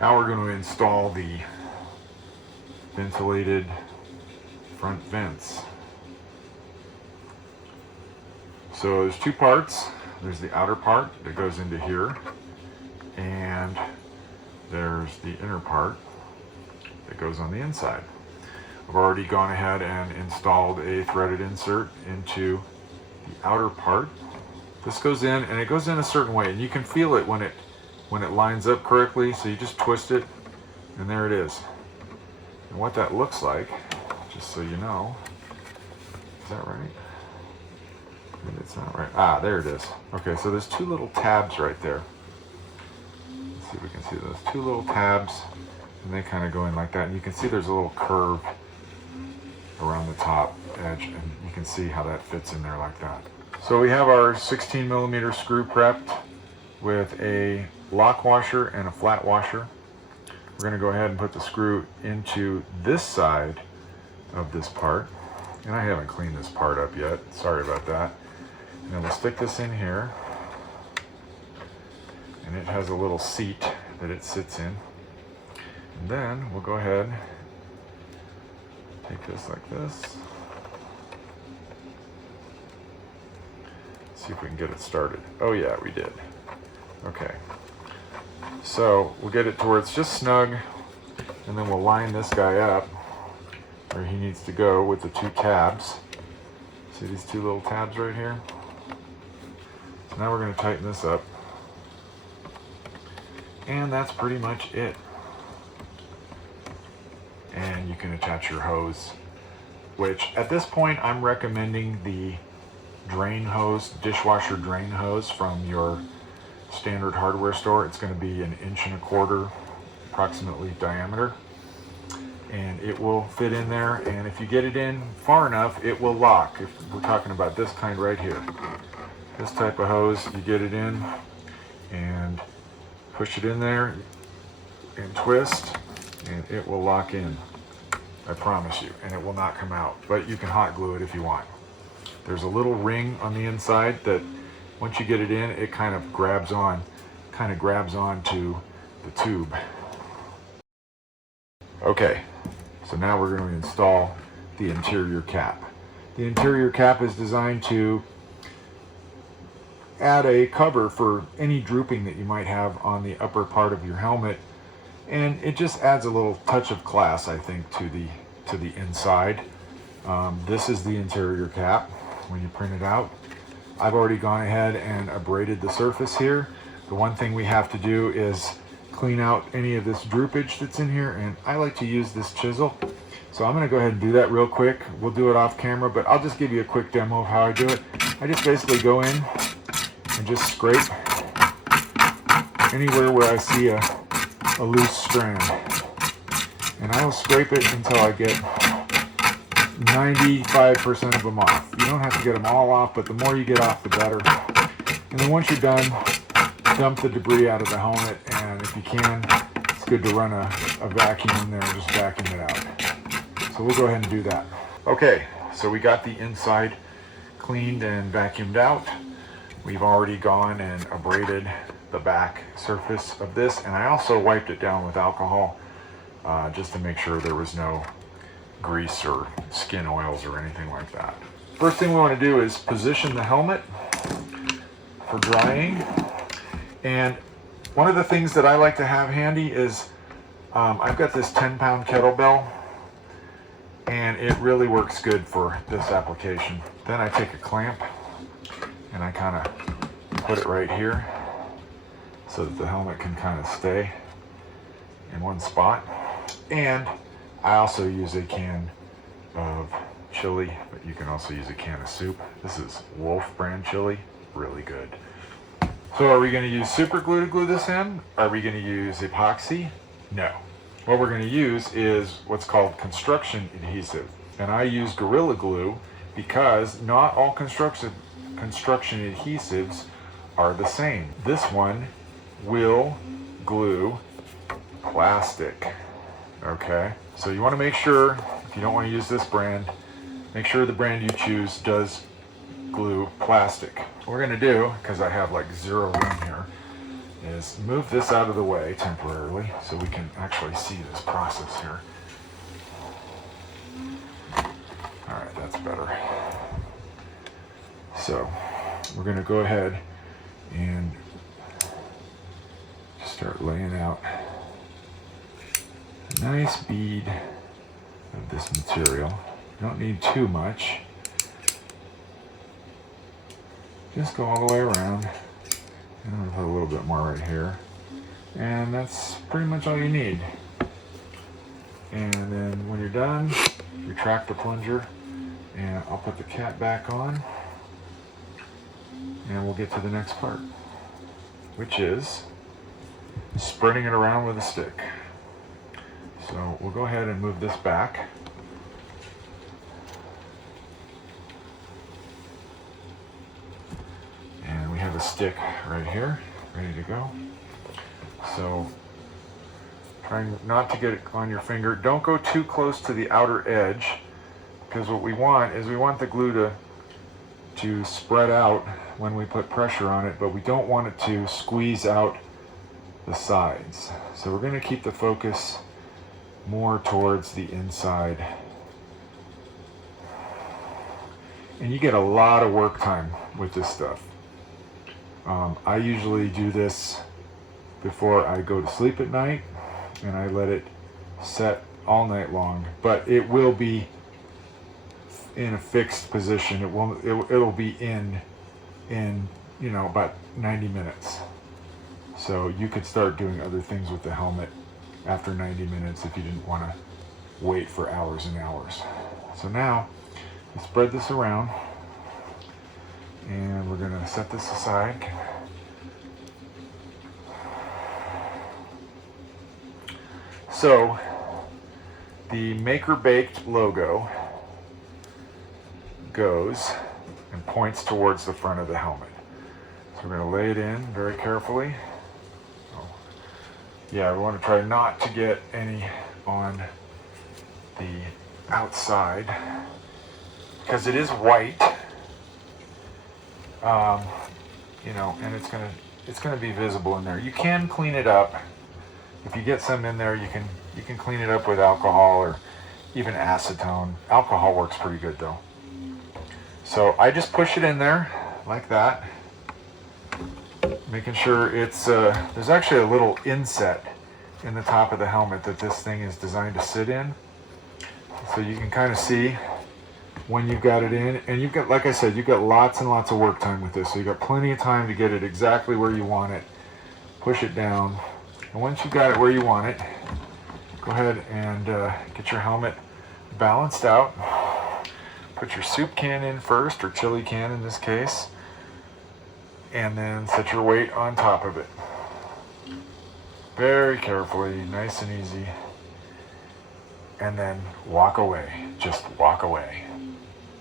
Now we're going to install the ventilated front vents. So there's two parts. There's the outer part that goes into here, and there's the inner part that goes on the inside. I've already gone ahead and installed a threaded insert into the outer part. This goes in, and it goes in a certain way, and you can feel it when it lines up correctly. So you just twist it, and there it is. And what that looks like, just so you know, is that right? Maybe it's not right. Ah, there it is. Okay, so there's two little tabs right there. Let's see if we can see those two little tabs, and they kind of go in like that. And you can see there's a little curve around the top edge, and you can see how that fits in there like that. So we have our 16 millimeter screw prepped with a lock washer and a flat washer. We're going to go ahead and put the screw into this side of this part. And I haven't cleaned this part up yet. Sorry about that. And then we'll stick this in here. And it has a little seat that it sits in. And then we'll go ahead, take this like this. See if we can get it started. Oh yeah, we did. Okay. So we'll get it to where it's just snug, and then we'll line this guy up where he needs to go with the two tabs. See these two little tabs right here? So now we're going to tighten this up. And that's pretty much it. And you can attach your hose, which at this point I'm recommending the drain hose, dishwasher drain hose from your standard hardware store. It's going to be 1.25 inches approximately diameter, and it will fit in there, and if you get it in far enough it will lock. If we're talking about this kind right here, this type of hose, you get it in and push it in there and twist, and it will lock in, I promise you, and it will not come out. But you can hot glue it if you want. There's a little ring on the inside that once you get it in, it kind of grabs on to the tube. Okay, so now we're going to install the interior cap. The interior cap is designed to add a cover for any drooping that you might have on the upper part of your helmet, and it just adds a little touch of class, I think, to the inside. This is the interior cap when you print it out. I've already gone ahead and abraded the surface here. The one thing we have to do is clean out any of this droopage that's in here, and I like to use this chisel. So I'm going to go ahead and do that real quick. We'll do it off camera, but I'll just give you a quick demo of how I do it. I just basically go in and just scrape anywhere where I see a loose strand. And I will scrape it until I get 95% of them off. You don't have to get them all off, but the more you get off, the better. And then once you're done, dump the debris out of the helmet, and if you can, it's good to run a vacuum in there and just vacuum it out. So we'll go ahead and do that. Okay, so we got the inside cleaned and vacuumed out. We've already gone and abraded the back surface of this, and I also wiped it down with alcohol just to make sure there was no grease or skin oils or anything like that. First thing we want to do is position the helmet for drying. And one of the things that I like to have handy is I've got this 10-pound kettlebell, and it really works good for this application. Then I take a clamp and I kind of put it right here so that the helmet can kind of stay in one spot. And I also use a can of chili, but you can also use a can of soup. This is Wolf brand chili, really good. So are we going to use super glue to glue this in? Are we going to use epoxy? No. What we're going to use is what's called construction adhesive. And I use Gorilla Glue because not all construction adhesives are the same. This one will glue plastic. Okay, so you want to make sure, if you don't want to use this brand, make sure the brand you choose does glue plastic. What we're going to do, because I have like 0 room here, is move this out of the way temporarily so we can actually see this process here. All right, that's better. So we're going to go ahead and start laying out a nice bead of this material. You don't need too much. Just go all the way around. And I'm going to put a little bit more right here. And that's pretty much all you need. And then when you're done, retract the plunger, and I'll put the cap back on, and we'll get to the next part, which is spreading it around with a stick. So we'll go ahead and move this back. And we have a stick right here, ready to go. So trying not to get it on your finger. Don't go too close to the outer edge, because what we want is we want the glue to spread out when we put pressure on it, but we don't want it to squeeze out the sides. So we're going to keep the focus more towards the inside. And you get a lot of work time with this stuff. I usually do this before I go to sleep at night, and I let it set all night long, but it will be in a fixed position. It'll be in about 90 minutes. So you could start doing other things with the helmet after 90 minutes if you didn't want to wait for hours and hours. So now we spread this around, and we're going to set this aside. So the Maker Baked logo goes and points towards the front of the helmet. So we're going to lay it in very carefully. Yeah, we want to try not to get any on the outside, because it is white, and it's gonna be visible in there. You can clean it up. If you get some in there, you can clean it up with alcohol or even acetone. Alcohol works pretty good though. So I just push it in there like that, making sure it's, there's actually a little inset in the top of the helmet that this thing is designed to sit in. So you can kind of see when you've got it in, and you've got, like I said, you've got lots and lots of work time with this. So you've got plenty of time to get it exactly where you want it. Push it down. And once you've got it where you want it, go ahead and get your helmet balanced out. Put your soup can in first, or chili can in this case, and then set your weight on top of it. Very carefully, nice and easy. And then walk away. Just walk away.